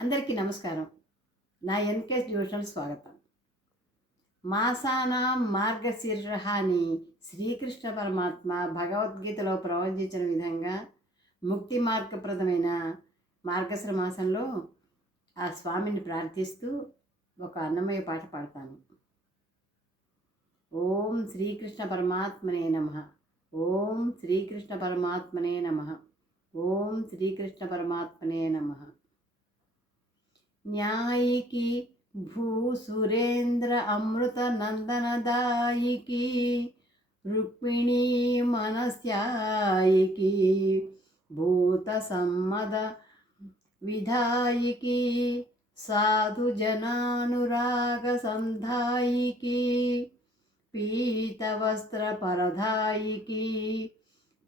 అందరికీ నమస్కారం. నా ఎన్‌కేఎస్ డివోషనల్ స్వాగతం. మాసానాం మార్గశీర్షః అని శ్రీకృష్ణ పరమాత్మ భగవద్గీతలో ప్రవచించిన విధంగా ముక్తి మార్గప్రదమైన మార్గశిర మాసంలో ఆ స్వామిని ప్రార్థిస్తూ ఒక అన్నమయ్య పాట పాడతాను. ఓం శ్రీకృష్ణ పరమాత్మనే నమః. ఓం శ్రీకృష్ణ పరమాత్మనే నమః. ఓం శ్రీకృష్ణ పరమాత్మనే నమః. न्यायिकी भूसुरेन्द्र अमृत नंदनदायिकी रुक्मिणी मनस्यायिकी भूतसम्मद विधायिकी साधुजनानुराग संधायिकी पीतवस्त्रपरधायिकी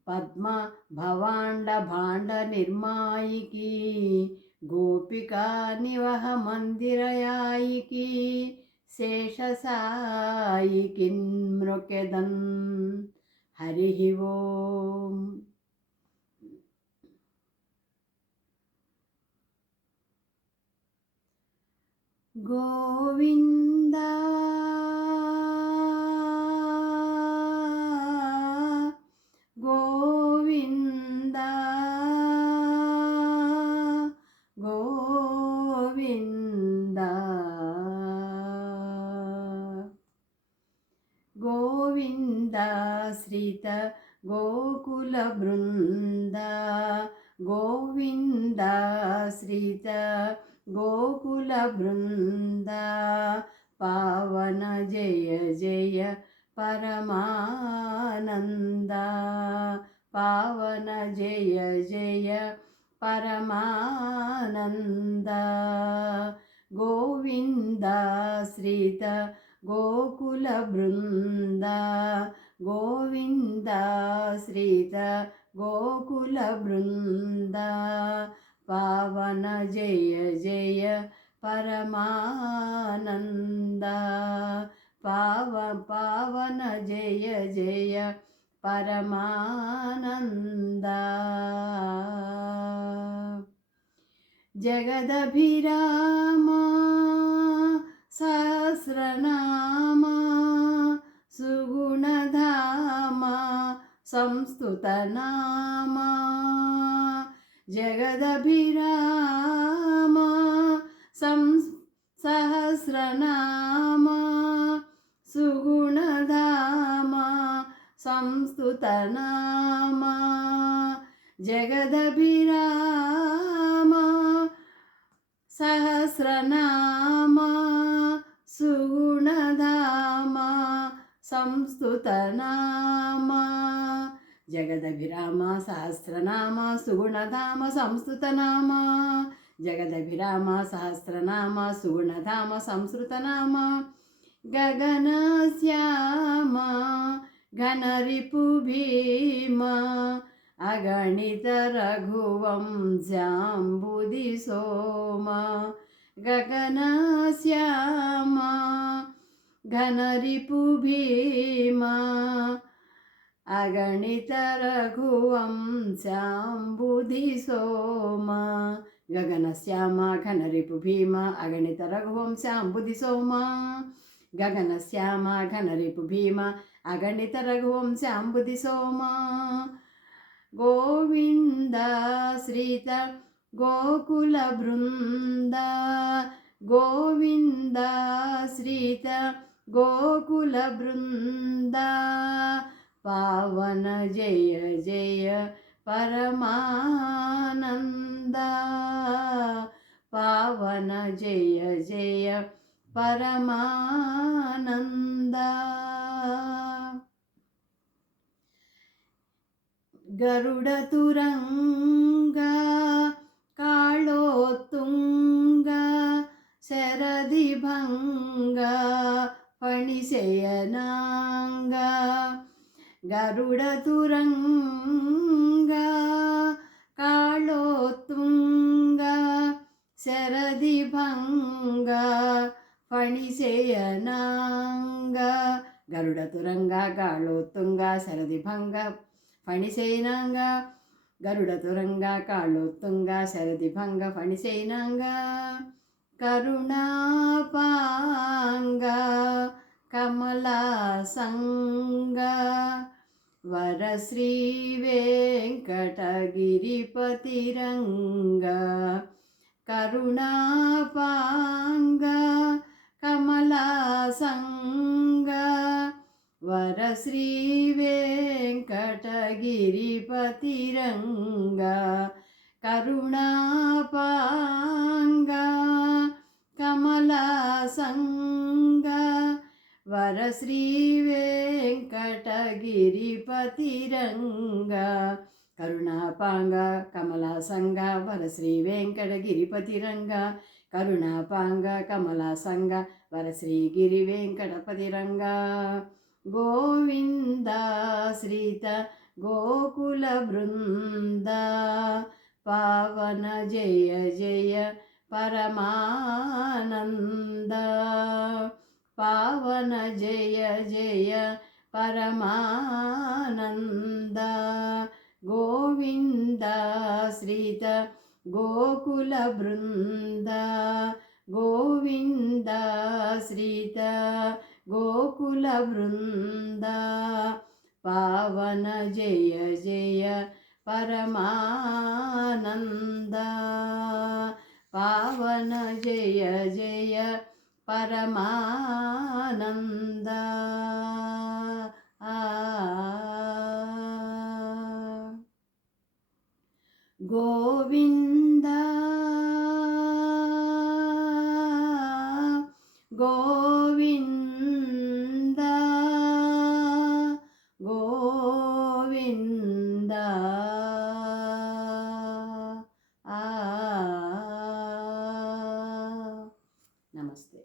पद्म भवांड भांड निर्मायिकी गोपिका निवह मंदिरयायिकी शेषसायिकिन् मृक्यदन् हरि ओम. गोविंदा गोविंदा गोविंदा गोविंदा श्रीत गोकुल बृंदा गोविंदा श्रीत गोकुल बृंदा पावन जय जय परमानंदा पावन जय जय परमानंदा गोविंदा श्रीत गोकुल बृंदा गोविंदा श्रीत गोकुल बृंदा पावन जय जय परमानंदा पावन जय जय परमानंदा जगदभिरामा सहस्रनामा सुगुणधामा संस्तुतनामा जगदभिरामा सहस्रनामा सुगुणधामा संस्तुतनामा जगदभिरामा सहस्रनामा सुगुणधामा संस्तुतनामा जगदभिरामा सहस्रनामा सुगुणधामा संस्तुतनामा जगदभिरामा सहस्रनामा सुगुणधामा संस्तुतनामा गगनश्यामा घनरिपुभीमा अगणित रघुवंशाम्बुधि सोमा गगनश्यामा घनरिपुभीमा अगणित रघुवंशाम्बुधि सोमा गगनश्यामा घनरिपुभीमा अगणित रघुवंशाम्बुधि सोमा गगनश्यामा घनरिपुभीमा अगणित रघुवंशाम्बुधि सोमा गोविंदा श्रीत गोकुल बृंदा गोविंदा श्रीत गोकुल बृंदा पावन जय जय परमानंदा पावन जय जय परमानंदा गरुडतुरंगा काळोत्तुंगा शरदिभंगा फणिशयनांगा गरुडतुरंगा काळोत्तुंगा शरदिभंगा फणिशयनांगा गरुडतुरंगा काळोत्तुंगा शरदिभंगा फणिशयनांगा గరుడ తురంగ కాళోత్తుంగ శరది భంగ ఫణిసేనాంగ కరుణాపాంగ కమలాసంగ వరశ్రీ వెంకటగిరిపతిరంగ కరుణాపాంగ కమలాసంగ వరశ్రీ వెంకటగిరిపతిరంగ కరుణాపాంగ కమలాసంగ వరశ్రీ వెంకటగిరిపతిరంగ కరుణాపాంగ కమలాసంగ వరశ్రీ వెంకటగిరిపతిరంగ కరుణాపాంగ కమలాసంగ వరశ్రీ గిరి వెంకటపతిరంగ గోవింద శ్రీత గోకుల బృంద పావన జయ జయ పరమానంద పావన జయ జయ పరమానంద గోవింద శ్రీత గోకుల బృంద గోవింద శ్రీత గోకుల బృంద పావన జయ జయ పరమానంద పావన జయ జయ పరమానంద గోవింద గోవింద గోవింద నమస్తే.